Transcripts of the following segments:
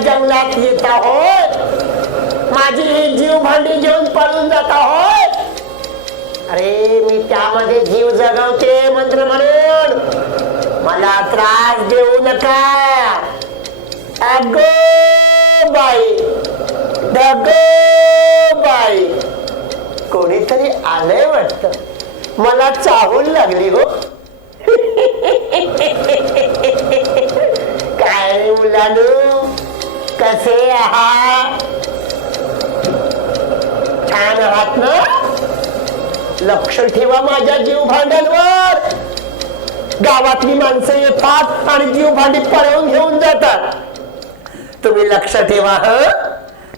जंगलात येता होय, माझी जीव भांडी घेऊन पळून जाता होय. अरे मी त्यामध्ये जीव जगवते मंत्र म्हणून, मला त्रास देऊ नका. अगो बाई, डगो बाई, कोणीतरी आलंय वाटतं, मला चाहूल लागली हो. काय मुलांनो, कसे आहात? छान आहात ना? लक्ष ठेवा माझ्या जीव भांड्यांवर. गावातली माणसं येतात आणि जीव भांडी पळवून घेऊन जातात. तुम्ही लक्ष ठेवा.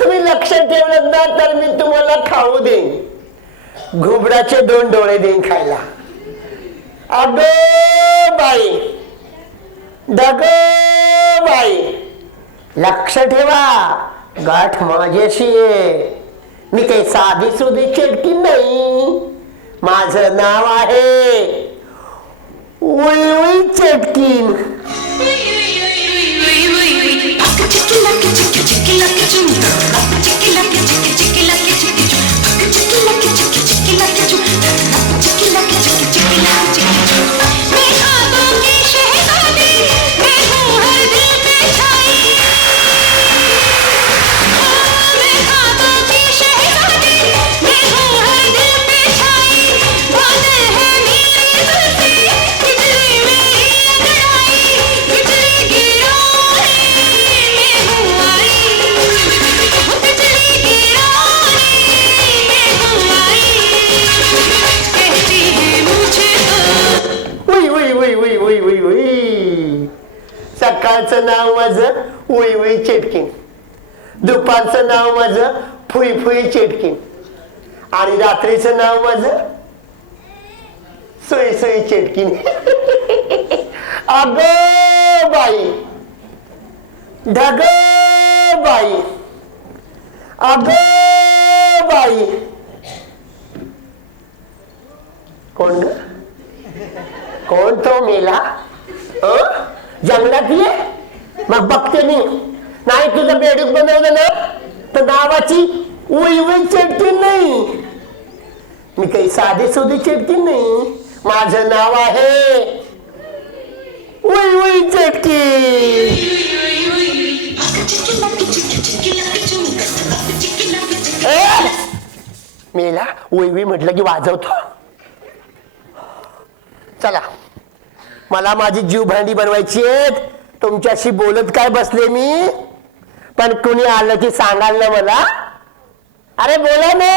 तुम्ही लक्ष ठेवलं ना तर मी तुम्हाला खाऊ देईन. घुबडाचे 2 डोळे देईन खायला. अगो बाई, डगो बाई, लक्ष ठेवा, गाठ माझ्याशी आहे. मी काही साधी सुधी चिडकी नाही. माझं नाव आहे उई चटकीन. सकाळचं नाव माझं उई उई चेटकीन, दुपारचं नाव माझं फुई फुई चेटकीन आणि रात्रीचं नाव माझं सुई सुई चेटकीन. अगो बाई, ढगो बाई, अगो बाई. कोण कोण तो मेला? जंगलात ये, मग बघते मी. नाही तुझं बेडूक बनवलं ना तर नावाची उई उई चटकीन नाही. मी काही साधी सुधी चटकीन नाही. माझं नाव आहे उई उई चटकी. मेला उई उई म्हटलं की वाजवतो. चला, मला माझी जीव भांडी बनवायची आहेत. तुमच्याशी बोलत काय बसले मी, पण कुणी आलं की सांगाल ना मला. अरे बोला ना.